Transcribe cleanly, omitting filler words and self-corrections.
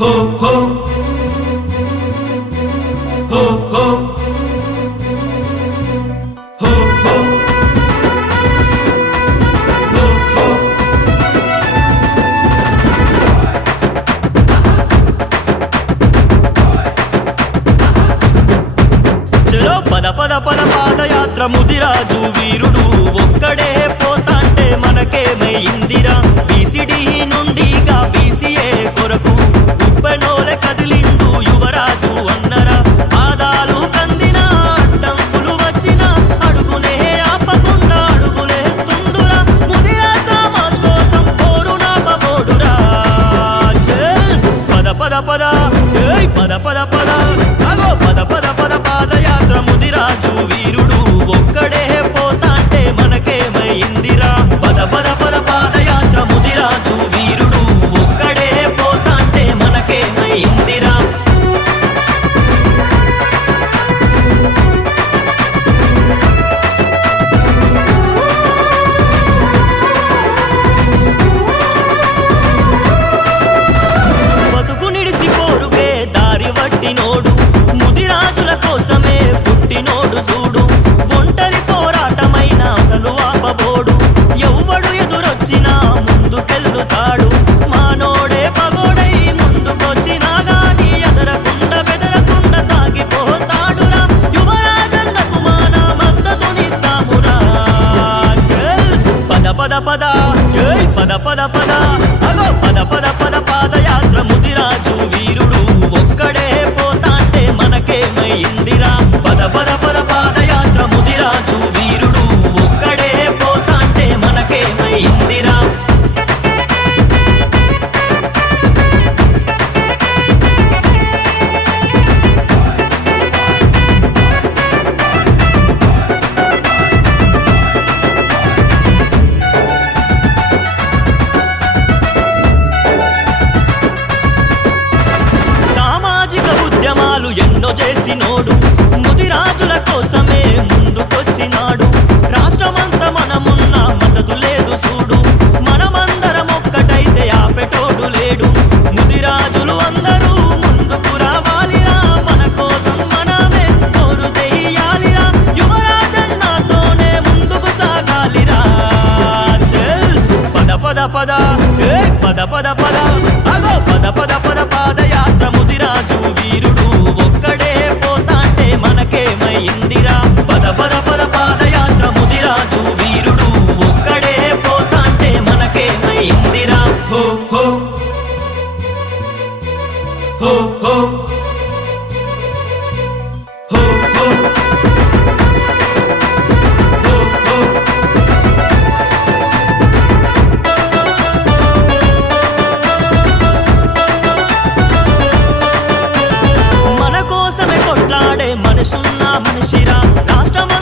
ho ho ho ho ho ho చలో పద పద పద పాదయాత్ర ముదిరాజు వీరుడు ఒక్కడే పోతాంటే మనకేమైందిరా బీసీడీ నుండిగా బీసీఏ కొరకు ఉప్పెనోలే కదిలిండు యువరాజు అన్నరా పాదాలు కందిన అడ్డంకులు వచ్చిన అడుగునే ఆపకుండా అడుగులేస్తుండురా ముదిరా సమాజ్ కోసం పోరు నాపబోడురా చల్ పద పద పద ఏయ్ పద పద పద అగో పద పద పద పాదయాత్ర ముదిరాజు వీరుడు ఒక్కడే పోతాంటే మనకేమైందిరా పద పద పద పాదయాత్ర ముదిరాజు వీరుడు ఒక్కడే పోతాంటే మనకేమైందిరా బతుకు నిడిసి పోరుకే దారి వట్టినోడు ముదిరాజుల కోసమే పుట్టినోడు చూడు ఒంటరి పోరాటమైన అసలు ఆపబోడు ఎవ్వడు ఎదురొచ్చినా ముందుకెళ్ళుతాడు మానోడే పగోడై ముందుకొచ్చినా గాని ఎదరకుండా బెదరకుండా సాగిపోతాడురా యువరాజన్నకు మన మద్దతునిద్దామురా చల్ పద పద పద ఏయ్ పద పద పద అగో పద పద పద పాదయాత్ర ముదిరాజు వీరుడు ఒక్కడే పోతాంటే మనకేమైందిరా పద పద పద పాదయాత్ర ముదిరాజు వీరుడు ఒక్కడే పోతాంటే మనకేమైందిరా సామాజిక ఉద్యమాలు ఎన్నో చేసినోడు ముదిరాజుల కోసమే ముందుకొచ్చినాడు రాష్ట్రమంతా మనమున్న మద్దతు లేదు చూడు మనమందరం ఒక్కటైతే ఆపెటోడు లేడు ముదిరాజులు అందరూ ముందుకు రావాలిరా మన కోసం మనమే పోరు చెయ్యాలిరా యువరాజన్నతోనే ముందుకు సాగాలిరా చల్ పద పద పద ఏ పద పద పద అగో పద పద పద పాదయాత్ర ముదిరాజు వీరుడు ఒక్కడే పోతాంటే మనకేమైందిరా పద పద పద పాదయాత్ర ముదిరాజు వీరుడు ఒక్కడే పోతాంటే మనకేమైందిరా హో హో హో హో హో హో హో హో మన కోసమే కొట్లాడే మనసున్న మనిషిరా రాష్ట్రమ